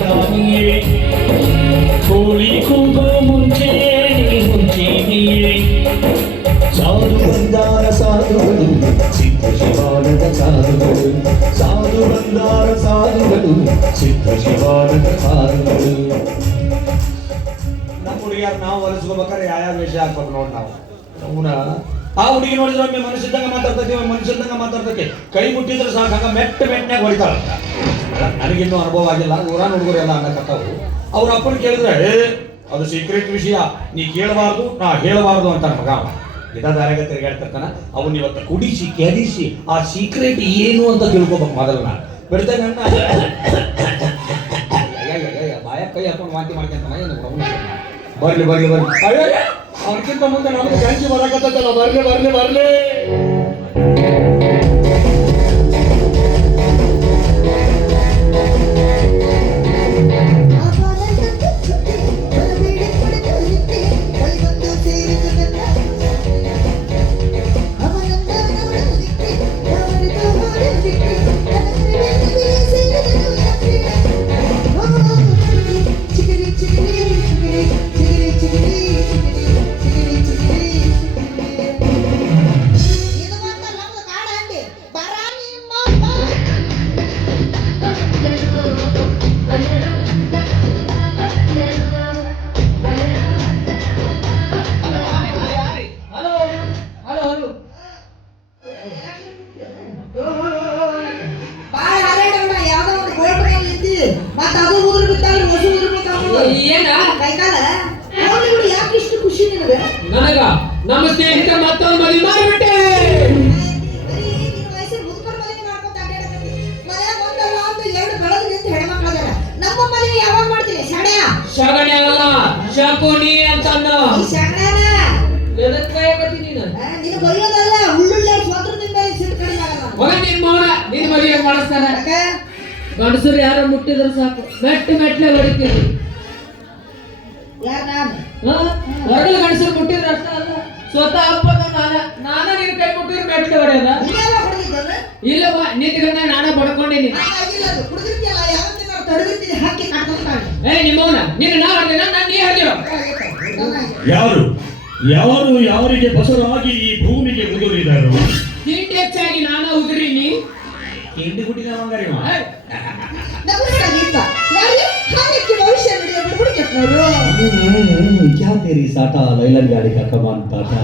ತಾನಿಯೇ ಕೋಳಿ ಕೂಗೋ ಮುಂಚೆ ಮುಂಚೆಯೇ ಸಾಧು ಬಂದಾರ ಸಾಧುಗಳು ಸಿದ್ಧ ಶಿವಾನಂದ ಸಾಧುಗಳು ಸಾಧು ಬಂದಾರ ಸಾಧುಗಳು ಸಿದ್ಧ ಶಿವಾನಂದ ಸಾಧುಗಳು. ನಮ್ಮ ಹುಡುಗಿಯಾರ ನಾವು ಹೊಲಿಸ್ಕೋಬೇಕಾದ್ರೆ ಯಾವ ವೇಷ ಹಾಕ್ಬೇಕು ನೋಡಿ ನಾವು ಅವನ ಆ ಹುಡುಗಿ ನೋಡಿದ್ರೆ ಒಮ್ಮೆ ಮನುಷ್ಯದಂಗ ಮಾತಾಡ್ತೈತಿ ಮನುಷ್ಯದಂಗ ಮಾತಾಡ್ತೈತಿ ಕೈ ಮುಟ್ಟಿದ್ರೆ ಸಾಕು ಹಂಗ ಮೆಟ್ನ್ಯಾಗ ಹೊಡಿತಾಳ. ನನಗಿನ್ನೂ ಅನುಭವ ಆಗಿಲ್ಲ ಊರಾನ ಹುಡುಗರು ಎಲ್ಲ ಅನ್ನಕತ್ತಾವು. ಅವ್ರ ಅಪ್ಪನ ಕೇಳಿದ್ರೆ ಅದು ಸೀಕ್ರೆಟ್ ವಿಷಯ ನೀ ಕೇಳಬಾರ್ದು ನಾ ಹೇಳಬಾರ್ದು ಅಂತ ಮಗ ಅವ ದಾರ್ಯಾಗ ತಿರುಗಾಡ್ತಿರ್ತಾನ. ಅವನ್ ಇವತ್ತು ಕುಡಿಸಿ ಕೆಡಿಸಿ ಆ ಸೀಕ್ರೆಟ್ ಏನು ಅಂತ ತಿಳ್ಕೊಬೇಕು ಮೊದಲು. ನಾನು ಬಿಡ್ತೇನೆ ನನ್ನ ಬಾಯ ಕೈ ಹಾಕೊಂಡು ವಾಂತಿ ಮಾಡ್ಕೊಂತಾನ ಏನು ಬರ್ಲಿ ಬರ್ಲಿ ಬರ್ಲಿ ಅವ್ರಕ್ಕಿಂತ ಮುಂದೆ ನಮ್ಗೆ ಗಂಜಿ ಬರಕತ್ತಲ್ಲ ಬರ್ಲಿ ಬರ್ಲಿ ಬರ್ಲಿ. ನನಗ ನಮ್ಮ ಸ್ನೇಹಿತ ಮತ್ತೊಂದು ಮದುವೆ ಮಾಡಿಬಿಟ್ಟೆ. ಶಗಣೆ ಅಲ್ಲ ಶಕುನಿ ಅಂತ ನಿನ್ ಮದುವೆ ಮಾಡಿಸ್ತಾರ. ಗಂಡಸರು ಯಾರು ಮುಟ್ಟಿದ್ರು ಸಾಕು ಮೆಟ್ಲೆ ಹೊಡಿತೀರಿ. ಹೊರಗಡೆ ಗಂಡಸರು ಮುಟ್ಟಿದ್ರೆ ಅಷ್ಟ ಅಲ್ಲ ಸ್ವತಃ ಅಪ್ಪನ ನಾನ ನಿನ್ ಕೈ ಮುಟ್ಟಿದ್ರೆ ಮೆಟ್ಲೆ ಹೊಡೆಯದ ಇಲ್ಲವಾ ನಿಂತ ಗಂಡ ನಾನ ಬಡ್ಕೊಂಡೇನಿ. ನಿಮ್ಮವನ ನಿನ್ನ ನಾ ಹೊಡೆದ ನಾನು ನೀ ಹೊಡೆಯೋ. ಯಾರು ಯಾರು ಯಾರಿಗೆ ಬಸರಾಗಿ ಈ ಭೂಮಿಗೆ ಉದುರಿದರು? ತಿಂಡಿ ಹೆಚ್ಚಾಗಿ ನಾನ ಉದುರಿನಿ. ತಿಂಡಿ ಹುಟ್ಟಿದ क्या तेरी साटा लैलन गाड़ी का कमान पाटा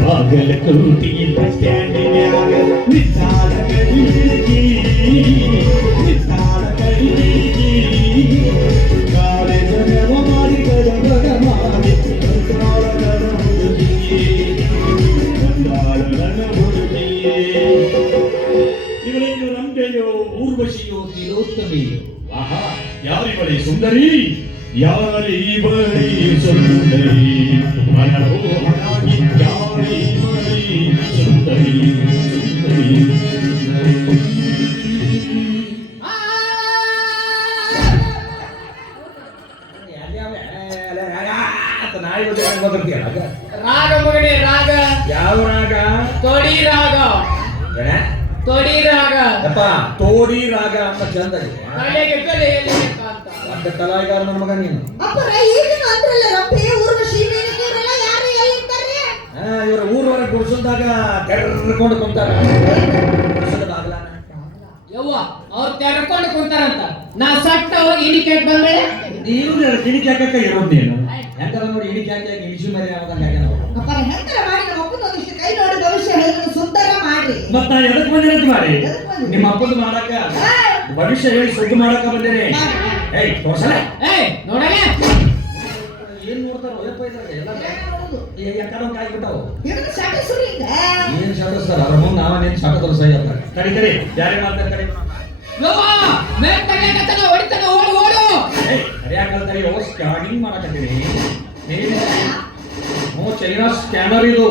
भागल कुटी बस स्टैंड में आगे निताल कड़ी गाले जने वो मारी गजब मारी कंडाल रन मुड़ती ಇವಳೇನು ರಂಭೆಯೋ ಊರ್ವಶಿಯೋ ತಿಲೋತ್ತಮೆಯೋ ಆಹಾ ಯಾರಿವಳಿ ಸುಂದರಿ ಯಾರಿವಳಿ ಸುಂದರಿ ಮನೋಹರಾಗಿ ಯಾರಿವಳಿ ಸುಂದರಿ ಸುಂದರಿ ರಾಗ ಮಗನೇ ರಾಗ. ಯಾವ ರಾಗ? ತೋಡಿ ರಾಗ. ತೋಡಿ ರಾಗ ಅಪ್ಪ ತೋಡಿ ರಾಗ ಅಂತ ಚಂದ ತಲೆಗೆ ಕಲೆಯಲ್ಲಿ ಅಂತ ಕಲಾವಿಗಾರ ನನ್ನ ಮಗ ನೀನು. ಇವರ ಊರವರ ಗುಡಿಸಲ್ದಾಗ ತೆರ್ಕೊಂಡು ಕುಂತಾರ ಯವ್ವ ಅವ್ರು ತೆರ್ಕೊಂಡು ಕುಂತಾರಂತ ನಾ ಸಟ್ಟ ಹೋಗಿ ಇಡಿಕೇಟ್ ಬಂದ್ರೆ ನೀವು ಕಿಡಿಕಿ ಹಾಕಕ್ಕೆ ಇರೋದು ನೀನು ಹೆಂಗಾರ ನೋಡಿ ಇಡಿಕಿ ಹಾಕಿ ಇಳಿಸು ಮರಿ ಮತ್ತ ನಾ ಎದಕ್ ಬಂದಿರಂತ ಮಾಡಿ ನಿಮ್ಮ ಅಪ್ಪಂದು ಮಾಡಕ ಭವಿಷ್ಯ ಹೇಳಿ ಸುದ್ದಿ ಮಾಡಕ ಬಂದೇನೆ. ಏಯ್ ತೋರ್ಸಲ್ಲ ನೋಡಲ್ಲ ಏನ್ ನೋಡ್ತಾರ ಎಲ್ಲ ಕಾಯ್ಬಿಟ್ಟಾವು ಏನ್ ಶಾಟಿಸ್ತಾರ ಅವ್ರ ಮುಂದೆ ನಾವೇನ್ ಶಾಟ ತೋರ್ಸ ಕಡಿ ಕಡಿ ಯಾರೇ ಮಾಡ್ತಾರೆ ಕಡಿ ಕರಿಯಾಕಲ್ತಾರೆ ಸ್ಕ್ಯಾನಿಂಗ್ ಮಾಡಕತ್ತೀನಿ ಚೈನಾ ಸ್ಕ್ಯಾನರ್ ಇದು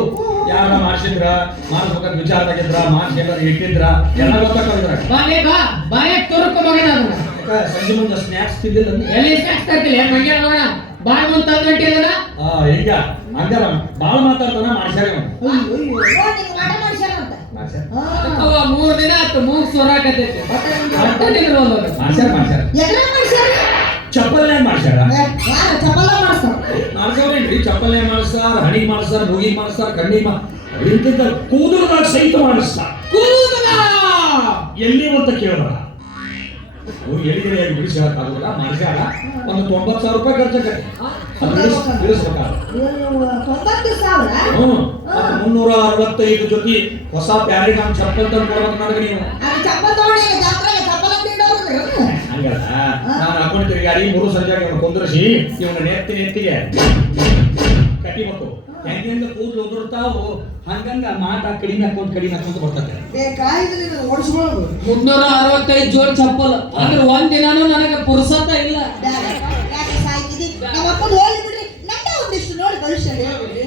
ಯಾರ ಮಾಡಿಸಿದ್ರ ಮಾಡಿಸ್ಬೇಕಂತ ವಿಚಾರದಾಗಿದ್ರ ಮಾಡಿಸಿ ಇಟ್ಟಿದ್ರ ಎಲ್ಲ ಗೊತ್ತಾಗ್ತದ್ರ ಸಂಜೆ ಮುಂದೆ ಸ್ನಾಕ್ಸ್ ತಿಂದಿಲ್ಲ ಎಲ್ಲಿ ಸ್ನಾಕ್ಸ್ ತರ್ತಿಲ್ಲ ಮಂಗ್ಯ ನೋಡ ಬಾಳ ಮುಂದ್ ತಂದ್ ಗಂಟಿಲ್ಲ ಈಗ ಹಂಗಾರ ಬಾಳ ಮಾತಾಡ್ತಾನ ಮಾಡ್ಸ್ಯಾರ ಅವ 3 ದಿನ ಆತು ಮೂಗ್ ಸೊರಾಕತೈತಿ ಅಟ್ಟ ನಿಲ್ವಲ್ಲ ಅದು. ಚಪ್ಪಲ್ ಮಾಡ್ಸ್ಯಾರ ಚಪಲ ಮಾಡ್ತಾರ ಮಾಡ್ಸವ್ರೇನ್ರಿ ಚಪ್ಪಲ್ ಮಾಡಿಸ್ತಾರ ಹಣಿಗ್ ಮಾಡಿಸ್ತಾರ ಮುಗಿಗ್ ಮಾಡಿಸ್ತಾರ ಕಣ್ಣಿಗ್ ಇಂತಿದ್ದ ಕೂದಲದಾಗ ಸಹಿತ ಮಾಡಿಸ್ತಾರ ಕೂದಲ ಎಲ್ಲಿ ಅಂತ ಕೇಳೋಣ ಎಲ್ಲಿಗೆ ಬಿಡಿಸಿ ಹೇಳಕ್ಕಾಗಲ್ಲ ಮಾಡಿಸ್ಯಾರ ಒಂದು 90,000 ರೂಪಾಯಿ ಖರ್ಚಾಗತ್ತೆ ಇಳಿಸ್ಬೇಕಾದ್ರೆ 90,000 365 ಜೊತೆ ಹೊಸ ಪ್ಯಾರಿಗಾಮ್ ಚಪ್ಪಲ್ ತಂದು ಕೊಡ್ಬೇಕು ನನಗೆ ನೀವು ಚಪ್ಪಲ್ ತಗೊಂಡಿ ಜಾತ್ರೆಗೆ ಚಪ್ಪಲ್ ಅಂತ ಇಡೋರು ಹಂಗಲ್ಲ ನಾನು ಹಾಕೊಂಡು ತಿರುಗಾಡಿ 3 ಸಂಜೆಗೆ ಅವನು ಕುಂದ್ರಿಸಿ ಇವನ ನೆತ್ತಿಗೆ ಕಟ್ಟಿ ಮತ್ತು ಹೆಂಗಿಂದ ಕೂದಲು ಉದುರ್ತಾವು ಹಂಗಂಗ ಮಾಟ ಕಡಿಮೆ ಹಾಕೊಂತ ಬರ್ತದೆ ಬೇಕಾಯ್ತು ಓಡಿಸ್ಬೋದು 365 ಜೋಡ್ ಚಪ್ಪಲ್ ಅಂದ್ರೆ ಒಂದ್ ದಿನಾನು ನನಗೆ ಪುರ್ಸತ್ತ ಇಲ್ಲ. ಯಾಕೆ ಸಾಯ್ತಿದಿ ನಮ್ಮ ಅಪ್ಪನ ಹೋಗ್ಲಿ ಬಿಡ್ರಿ ನಂದ ಒಂದಿಷ್ಟು ನೋಡಿ ಭವಿಷ್ಯ ಹೇಳ್ಬಿಡ್ರಿ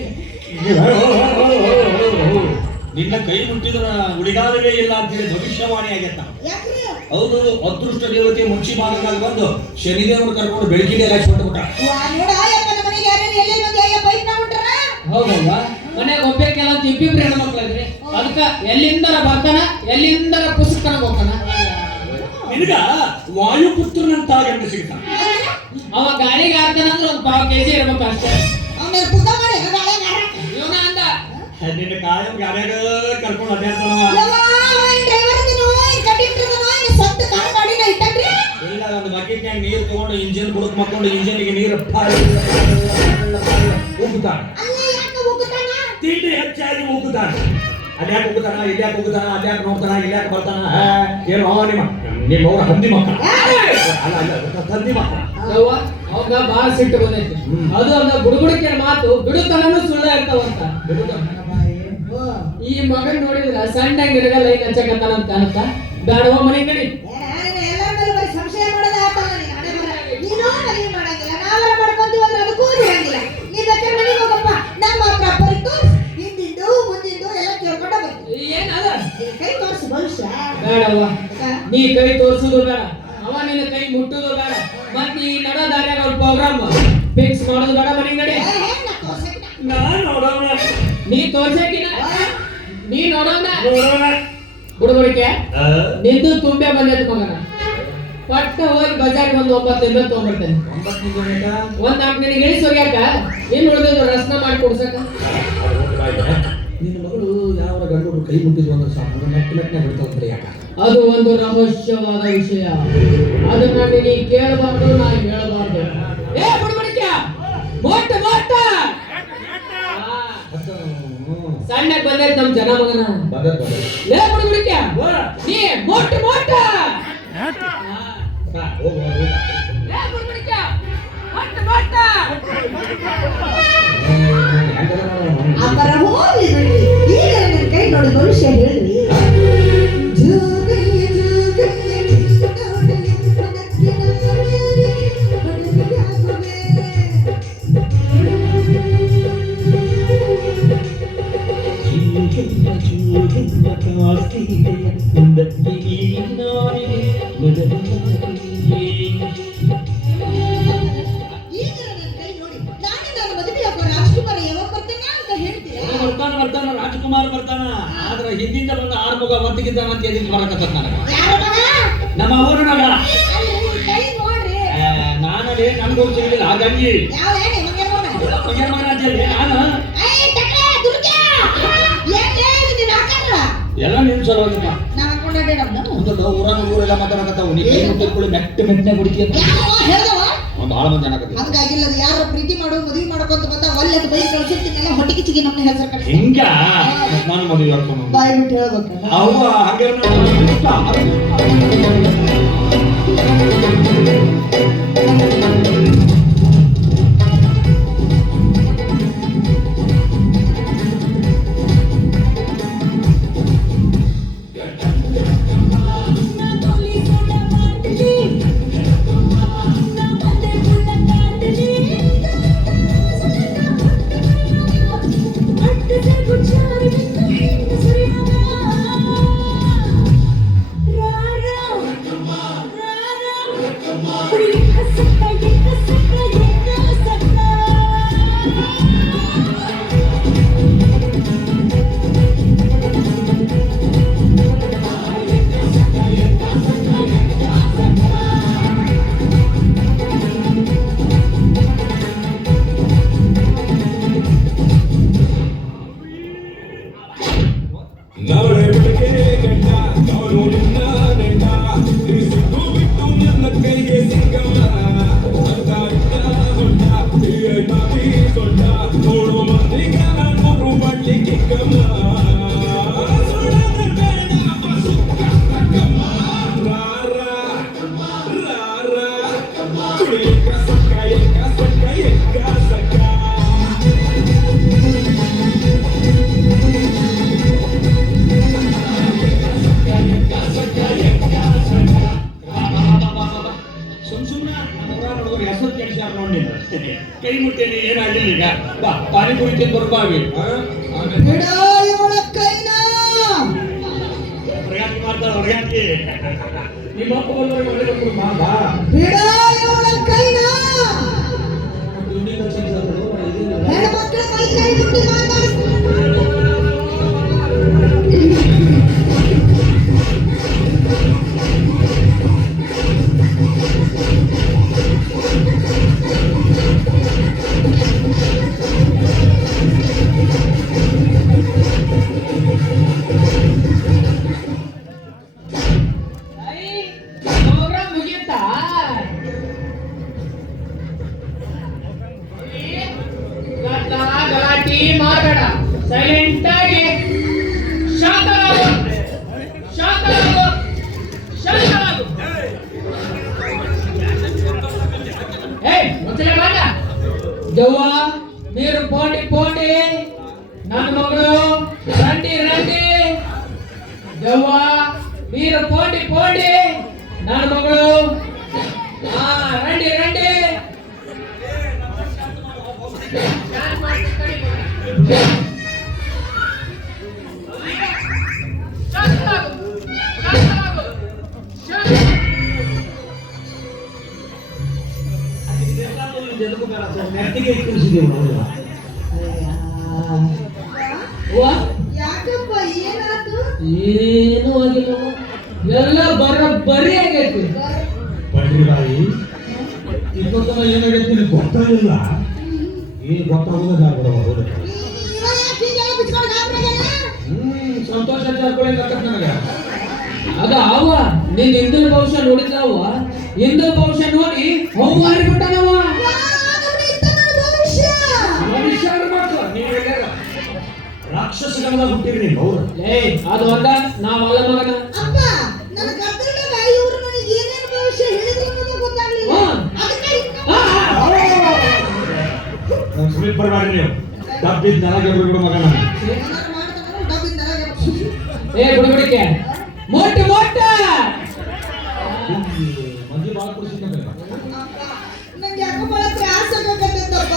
ನಿನ್ನ ಕೈ ಮುಟ್ಟಿದ್ರ ಉಳಿಗಾಲವೇ ಇಲ್ಲ ಅಂತೇಳಿ ಭವಿಷ್ಯವಾಣಿ ಆಗತ್ತ. ಯಾಕ್ರಿ ಹೌದು ಅದೃಷ್ಟ ದೇವತೆ ಮುಂಚಿ ಭಾಗದಾಗ ಬಂದು ಶನಿದೇವರು ಕರ್ಕೊಂಡು ಬೆಳಕಿಗೆ ಹಾಕ್ಸ್ಬಿಟ್ಟು ಬಿಟ್ಟ. ನೋಡ ಅಯ್ಯಪ್ಪನ ಮನೆಗೆ ಯಾರೇನು ಎಲ್ಲಿ ಬಂದು ಅಯ್ಯ ಬೈಕ್ ಬಿಟ್ರ ಹೌದಲ್ವಾ ಮನ್ಯಾಗ ಒಬ್ಬೇಕೆಲ್ಲ ಅಂತ ಇಬ್ಬಿಬ್ರು ಹೆಣ್ಮಕ್ಳಿದ್ರಿ ಅದಕ್ಕ ಎಲ್ಲಿಂದರ ಬರ್ತಾನ ಎಲ್ಲಿಂದರ ಪುಸ್ತಕನ ಹೋಗ್ತಾನ. ನಿನಗ ವಾಯುಪುತ್ರನಂತ ಗಂಡ ಸಿಗ್ತಾನ. ಅವ ಗಾಳಿಗೆ ಆಡ್ತಾನ ಅಂದ್ರೆ ಒಂದು 1/4 kg ಇರ್ಬೇಕು ಅಷ್ಟೇ. ಅವನ ಪುಸ್ತಕ ಮಾಡಿ ಗಾಳಿ ಇವನ ಅಂದ ನಿನ್ನ ಕಾಯಂ ಗಾಡ್ಯಾಗ ಕರ್ಕೊಂಡು ಅಡ್ಡಾಡ್ತಾನವ. ಇಲ್ಲ ಒಂದು ಬಕೆಟ್ನ್ಯಾಗ ನೀರು ತಗೊಂಡು ಇಂಜಿನ್ ಬುಡಕ್ ಮಕ್ಕೊಂಡು ಇಂಜಿನ್ಗೆ ನೀರು ಉಗ್ತಾನ. ತಿಂಡಿ ಹೆಚ್ಚಾಗಿ ಉಗ್ತಾನ. ಅದ್ಯಾಕೆ ಉಗ್ತಾನ ಇದ್ಯಾಕೆ ಉಗ್ತಾನ ಅದ್ಯಾಕೆ ನೋಡ್ತಾನ ಇಲ್ಯಾಕೆ ಬರ್ತಾನ ಏನೋ ನಿಮ್ಮವ್ರ ಹಂದಿ ಮಕ್ಕಳ ಹಂದಿ ಮಕ್ಕಳ ಅವಾಗ ಬಾಳ ಸಿಟ್ಟು ಬಂದೈತಿ. ಅದು ಅಲ್ಲ ಬುಡುಬುಡಿಕೆ ಮಾತು ಬಿಡುತನೂ ಸುಳ್ಳ ಇರ್ತಾವಂತ. ಈ ಮಗನ್ ನೋಡಿದ್ರ ಸಣ್ಣ ಗಿಡಗ ಲೈನ್ ಹಚ್ಚಕತ್ತಾನ ಅಂತ ಕಾಣುತ್ತ ಬೇಡವ ಮನೆಗೆ ನಡಿ. ಸಂಶಯ ಮಾಡೋದ ನೀನು ಮದುವೆ ಮಾಡಂಗಿಲ್ಲ ನಾವೆಲ್ಲ ಮಾಡ್ಕೊಂತೀವಿ ಅಂದ್ರೆ ಅದಕ್ಕೂ ಇರಂಗಿಲ್ಲ. ನೀ ಬೇಕಾದ್ರೆ ಮನೆಗೆ ಹೋಗಪ್ಪ ನಮ್ಮ ಮಾತ್ರ ಬರಿತು ಹಿಂದಿಂದು ಮುಂದಿಂದು ಎಲ್ಲ ಕೇಳ್ಕೊಂಡ ಬರ್ತೀವಿ. ಏನದ ಕೈ ತೋರಿಸು ಭವಿಷ್ಯ ಬೇಡವ ನೀ ಕೈ ತೋರ್ಸುದು ಬೇಡ ಅವ ನಿನ್ನ ಕೈ ಮುಟ್ಟುದು ಬೇಡ ಮತ್ ನೀ ನಡ ದಾರ್ಯಾಗ ಅವ್ರ ಪ್ರೋಗ್ರಾಮ್ ಫಿಕ್ಸ್ ಮಾಡೋದು ಬೇಡ ಮನೆಗೆ ನಡಿ. ನಾನ್ ನೋಡೋಣ ನೀ ತೋರ್ಸಕಿನ ನೀ ನೋಡೋಣ ನೋಡೋಣ ಬುಡುಬುಡಿಕೆ ನಿಂದು ತುಂಬೆ ಬಂದೈತಿ ಮಗನ ಪಟ್ಟ ಹೋಗಿ ಬಜಾರ್ ಒಂದು 9 ದಿನ ತಗೊಂಡ್ಬರ್ತೇನೆ. 1 4 ನಿನಗೆ ಇಳಿಸಿ ಹೋಗ್ಯಾಕ ಏನ್ ಉಳಿದ ರಸ್ನ ಮಾಡಿ ಕೊಡ್ಸಕ. ನಿನ್ನ ಮಗಳು ಯಾವ ಗಂಡು ಕೈ ಮುಟ್ಟಿದ್ವು ಅಂದ್ರೆ ಸಾಕು ಮೆಟ್ಟನೆ ಬಿಡ್ತಾವಂದ್ರೆ ಯಾಕ ಅದು ಒಂದು ರಹಸ್ಯವಾದ ವಿಷಯ. ಅದನ್ನ ನೀ ಕೇಳಬಾರ್ದು ನಾ ಹೇಳಬಾರ್ದು. ಏ ಬುಡುಬುಡಿಕೆ ಮೊಟ್ಟ ಮೊಟ್ಟ ಸಣ್ಣ ಬಂದೈತಿ ನಮ್ ಜನ ಮಗನ ಲೇ ಬುಡುಬುಡಿಕೆ ನೀ ಮೊಟ್ಟ ಮೊಟ್ಟ ಅಪರ ಹೋಗ್ಲಿ ಬಿಡ್ರಿ ಈಗ ನನ್ನ ಕೈ ನೋಡಿ ಭವಿಷ್ಯ ಹೇಳ್ರಿ. ಬರ್ತಾನ ರಾಜ್ಕುಮಾರ್ ಬರ್ತಾನ ಆದ್ರ ಹಿಂದಿಂದ ಬಂದ 6 ಮಗ ಒತ್ತಿಗಿದ್ದಾನ ಅಂತ ಎದಿಗೆ ಬರಕತ್ತ ನನಗ ನಮ್ಮ ಅವನ ಮಗ ನಾನಲ್ಲಿ ನನ್ಗೂ ಸಿಗಲಿಲ್ಲ ಹಾಗಾಗಿ ಮಗನ ಅಂತೇಳಿ ನಾನು ಎಲ್ಲ ನಿನ್ ಸಲುವಾಗಿಪ್ಪ ಊರೆಲ್ಲ ಮಾತಾಡಕತ್ತಾವು ನೀ ಕೈ ಮುಟ್ಟಿದ್ಕೊಳ್ಳಿ ಮೆಟ್ಟನೆ ಕುಡಿತಿ ಅಂತ ಬಹಳ ಮಂದಿ ಅನ್ನಕತ್ತಿ. ಹಂಗಾಗಿಲ್ಲ ಯಾರು ಪ್ರೀತಿ ಮಾಡೋ ಮದುವೆ ಮಾಡ್ಕೊಂತ ಬಂದ ಒಳ್ಳೆದು ಬೈ ಕಳ್ಸಿರ್ತೀನಲ್ಲ ಹೊಟ್ಟಿಗೆ ಚಿಗಿ ನಮ್ಮ ಹೆಸರು ಕಟ್ಟಿ ಹಿಂಗ ನಾನು ಮದುವೆ ಮಾಡ್ಕೊಂಡು ಬಾಯ್ ಬಿಟ್ಟು ಹೇಳ್ಬೇಕು ಅವ ಹಾಗೆ ಸುಮ್ನೆ ಹುಡುಗರು ಹೆಸರು ಕೆಡಿಸ್ಯಾರ ನೋಡಿ ಕೈ ಮುಟ್ಟೇನಿ ಏನಾಗಿಲ್ಲ ಈಗ ಬಾ ಪಾನಿಪುರಿ ತಿಂದು ಬರ್ಬಾವಿ ಬಿಡೋ ಇವಳ ಕೈನ ಹೊರಗಾಕಿ ಮಾಡ್ತಾಳ ಹೊರಗಾಕಿ ನಿಮ್ಮ ಅಪ್ಪ ಬಂದವ್ರಿಗೆ ಮನೆಗೆ ಕೊಡು ಬಾ ಬಿಡೋ ಇವಳ ಕೈನ ಹೆಣ್ಮಕ್ಳ ಮೈ ಕೈ ಬಿಟ್ಟು ಪ್ರೋಗ್ರಾಮ್ ಮುಗಿಯುತ್ತಾ ಗಲಾಟಿ ಮಾಡಬೇಡ ಸೈಲೆಂಟ್ ಆಗಿ ಶಾಂತರಾಗು ಶಾಂತರಾಗು ಶಾಂತರಾಗು ಒಂದ್ಸಲ ಬಾಗ ದವ್ವ ನೀರು ಪೋಂಡಿ ಪೋಂಡಿ ನನ್ನ ಮಗಳು ರಂಡಿ ರಂಡಿ ದವ್ವ ನೀರು ಪೋಂಡಿ ಪೋಂಡಿ ನನ್ನ ಮಗಳು ರಂಡಿ ರಂಡಿ ನೆಟ್ಟಿಗೆ ಇಟ್ಟಿಸಿದೀವಿ ನೋಡಿ ಯಾಕಪ್ಪ ಏನಾತು ಏನು ಆಗಿಲ್ಲ ಎಲ್ಲ ಬರೀ ಆಗೈತಿ ಬಡ್ರಿ ಬಾಯಿ ಇವತ್ತನ ಏನಾಗೈತಿ ನಿನಗೆ ಗೊತ್ತಾಗಿಲ್ಲ ಏನು ಗೊತ್ತಾಗೋದ ಬರೋದು ಸಂತೋಷ ಜಾರ್ಕೊಳ್ಳಿ ನನಗೆ ಅದ ಅವ ನಿನ್ ಹಿಂದಿನ ಭವಿಷ್ಯ ನೋಡಿದ್ಲವ ಹಿಂದಿನ ಭವಿಷ್ಯ ನೋಡಿ ಅವು ಮಾರಿಬಿಟ್ಟನವ ಮನುಷ್ಯರ ಮಕ್ಕಳು ನೀವು ರಾಕ್ಷಸಗಳೆಲ್ಲ ಹುಟ್ಟಿರಿ ನೀವು ಅವ್ರು ಅದು ಒಂದ ನಾವಲ್ಲ ಮಗನ ಅಪ್ಪ ನನ್ನ ಗದ್ದಲದಾಗ ಇವರು ನನಗೆ ಏನೇನು ಭವಿಷ್ಯ ಹೇಳಿದ್ರು ಅನ್ನೋದು ಗೊತ್ತಾಗ್ಲಿಲ್ಲ ಅದಕ್ಕೆ ಸುಮ್ಮನೆ ಬರಬಾರ್ದು ನೀವು ಡಬ್ಬಿದ ನನಗೆ ಬಿಡು ಮಗನ ಏನಾದ್ರು ಮಾಡ್ತಾನೋ ಡಬ್ಬಿಂದ ಬಿಡುಗಡಿಕೆ ಮೊಟ್ಟ ಮೊಟ್ಟ ಮಂದಿ ಭಾಳ ಖುಷಿ ನಂಗೆ ಯಾಕೋ ಬಹಳ ತ್ರಾಸ ಆಗಕತ್ತೈತಪ್ಪ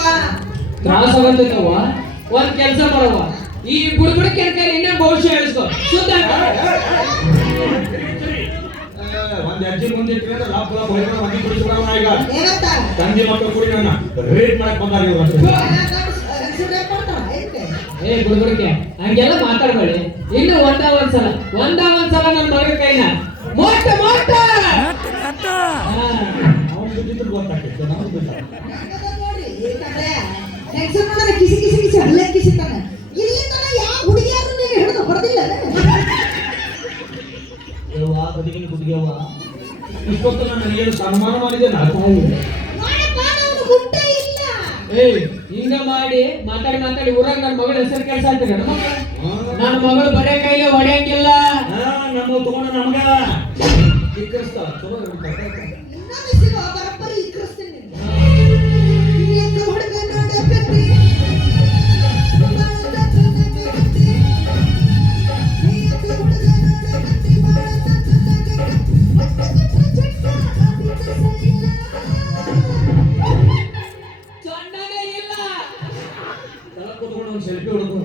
ತ್ರಾಸ ಆಗತ್ತೈತವ ಒಂದ್ ಕೆಲಸ ಮಾಡವ ಈ ಬುಡುಗಡಿಕೆ ಕೈ ಇನ್ನೇ ಭವಿಷ್ಯ ಹೇಳಿಸ್ಕೊ ಸುತ್ತ ಒಂದ್ ಅಜ್ಜಿ ಮುಂದೆ ಇಟ್ಕೊಂಡ್ರೆ ಲಾಭ ಹೊಯ್ಕೊಂಡು ಮಂದಿ ಕುಡಿಸ್ಬಿಡೋಣ ಈಗ ಏನಂತ ತಂದೆ ಮಕ್ಕಳು ಕೂಡಿ ನನ್ನ ರೇಟ್ ಮಾಡಕ್ ಬಂದಾರ ಇವ್ರು ಬುಡುಗಡಿಕೆ ಹಂಗೆಲ್ಲ ಮಾತಾಡ್ಬೇಡಿ ಇನ್ನು ಒಂದ್ಸಲ ನನ್ನ ಮಗ ಕೈನ ಮೊಟ್ಟ ಮೊಟ್ಟ ಅವ್ನು ಬಿದ್ದಿದ್ರು ಗೊತ್ತಾಗ್ತೈತೆ ನಾವು ಬಿಟ್ಟ ಕಿಸಿ ಕಿಸಿ ಕಿಸಿ ಹಲ್ಲೆ ಕಿಸಿತಾನೆ ಇಲ್ಲಿ ತನ ಯಾವ ಹುಡುಗಿಯಾರು ನೀನು ಹಿಡಿದು ಹೊಡೆದಿಲ್ಲ ಬದಿಗಿನ ಕುದಿಗೆವ್ವ ಇಷ್ಟೊತ್ತು ನಾನು ನನಗೇನು ಸನ್ಮಾನ ಮಾಡಿದೆ ನಾ ತಾಯಿ ನೋಡಪ್ಪ ಅವನು ಗುಡ್ಡ ಇಲ್ಲ ಹಿಂಗ ಮಾಡಿ ಮಾತಾಡಿ ಊರಾಗ ನನ್ನ ಮಗಳ ಹೆಸರು ಕೆಲಸ ಆಗ್ತದೆ ನನ್ನ ಮಗಳು ಬರೇ ಕೈಲಿ ಹೊಡೆಯಂಗಿಲ್ಲ ನಮ್ಮ ತಗೊಂಡ ನಮಗ ಚಿಕ್ಕಸ್ತಾವ ಚಲೋ ಇನ್ನೊಂದು ಸಿಗೋ ಬರಪ್ಪರಿ ಇಕ್ಕರಿಸ್ತೀನಿ ನೀನು ಹುಡುಗ ನೋಡಕತ್ತಿ ಸೆಲ್ಫಿ ಹೊಡೆದು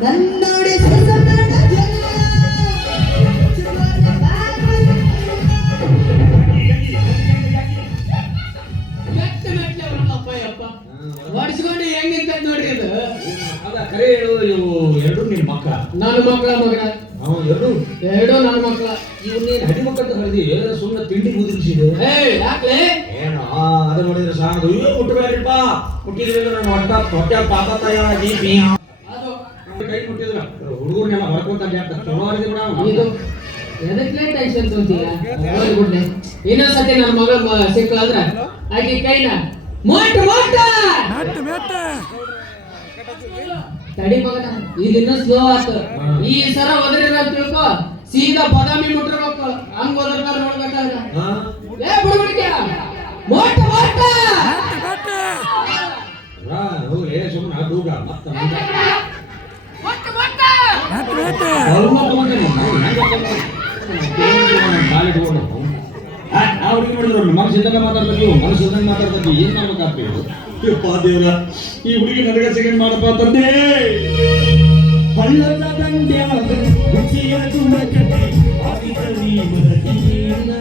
ನನ್ನೋಡೆ ಹೊಡಿಸ್ಕೊಂಡು ಹೆಂಗ್ ನಿಂತ ನೋಡ್ರಿ ಅದು ಅದ ಕರೆ ಹೇಳು ಇವು ಎರಡು ನಿನ್ ಮಕ್ಕಳ ನನ್ನ ಮಕ್ಕಳ ಮಗನ ಎರಡು ನನ್ನ ಮಕ್ಕಳ ಇವ್ ನೀನ್ ಹಡಿ ಮಕ್ಕಳ ಹರಿದಿ ಏನೋ ಸುಮ್ಮನೆ ತಿಂಡಿ ಮುದ್ರಿಸಿದೆ ಯಾಕ್ಲೆ ಏನೋ ಅದು ನೋಡಿದ್ರೆ ಸಾಣದು ಅಯ್ಯೋ ಮುಟ್ಟಬೇಡ್ರಿಪ್ಪ ಮುಟ್ಟಿದ್ರೆ ನನ್ನ ಹೊಟ್ಟೆ ಪಾತಾಯ ಅದು ಕೈ ಮುಟ್ಟಿದ್ರ ಹುಡುಗರ್ನೆಲ್ಲ ಹೊರಕೊಂತ ಚಲೋ ಹರಿದಿ ಇದು ಎದಕ್ಕೆ ಟೆನ್ಷನ್ ತೊಂತೀಯ ಹೋಗ್ಬಿಡ್ಲೆ ಇನ್ನೊಂದ್ಸತಿ ನನ್ನ ಮಗಳ ಸಿಕ್ಕಲಾದ್ರ ಆಕೆ ಕೈನ ಮೊಟ್ಟ ಮೊಟ್ಟ ತಡಿ ಮಗನ ಇದಿನ್ನೂ ಸ್ಲೋ ಆತು ಈ ಸರ ಒದರಿರ ತಿಳ್ಕೊ ಸೀದಾ ಬದಾಮಿ ಮುಟ್ಟಿರ್ಬೇಕು ಹಂಗ ಒದರ್ತಾರ ನೋಡ್ಬೇಕಾದ್ರ ಬಿಡ್ಬಿಡ್ಕೆ ಮೋಟ ಮೋಟ ಹೋಗ್ಲಿ ಸುಮ್ಮನೆ ದೂರ ಮತ್ತೆ ಅವ್ರಿಗೆ ನೋಡಿದ್ರು ಮನಸ್ಸಿದ್ದಂಗೆ ಮಾತಾಡ್ತೀವಿ ಮನಸ್ಸಿದ್ದಂಗೆ ಮಾತಾಡ್ತೀವಿ ಏನ್ ಮಾಡ್ಬೇಕಾಗ್ತೀವಿ ಯಪ್ಪ ದೇವ್ರ ಈ ಹುಡುಗಿ ನನಗೆ ಸೆಕೆಂಡ್ ಮಾಡಪ್ಪ ತಂದೆ ಹಳ್ಳದ ದಂಡ್ಯಾಗ ರುಚಿಯ ತುಮಕತೆ ಆಗಿದ ನೀ ಮರತಿಯೇನ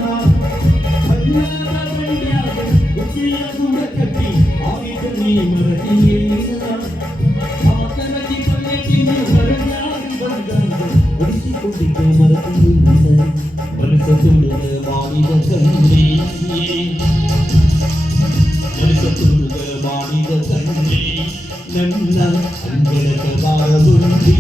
ಹಳ್ಳದ ದಂಡ್ಯಾಗ ರುಚಿಯ ತುಮಕತೆ ಆಗಿದ ನೀ ಮರತಿಯೇನ ಅವತರದಿ ಪಲ್ಲೆ ತಿನ್ನು ಹೊರನಾಡಿ ಬಂದಾಗ ಬಡಿಸಿಕೊಂಡಿದ್ದ ಮರತಿಯೇನ ಮನಸ್ಸ ತುಂಬಿದ ಮಾಡಿದ ಕಣ್ಣಿ ಮನಸ್ಸ ತುಂಬಿದ ಮಾಡಿದ ಕಣ್ಣಿ ನನ್ನ ಅಂಗಳದ ಬಾರಗುಂಡಿ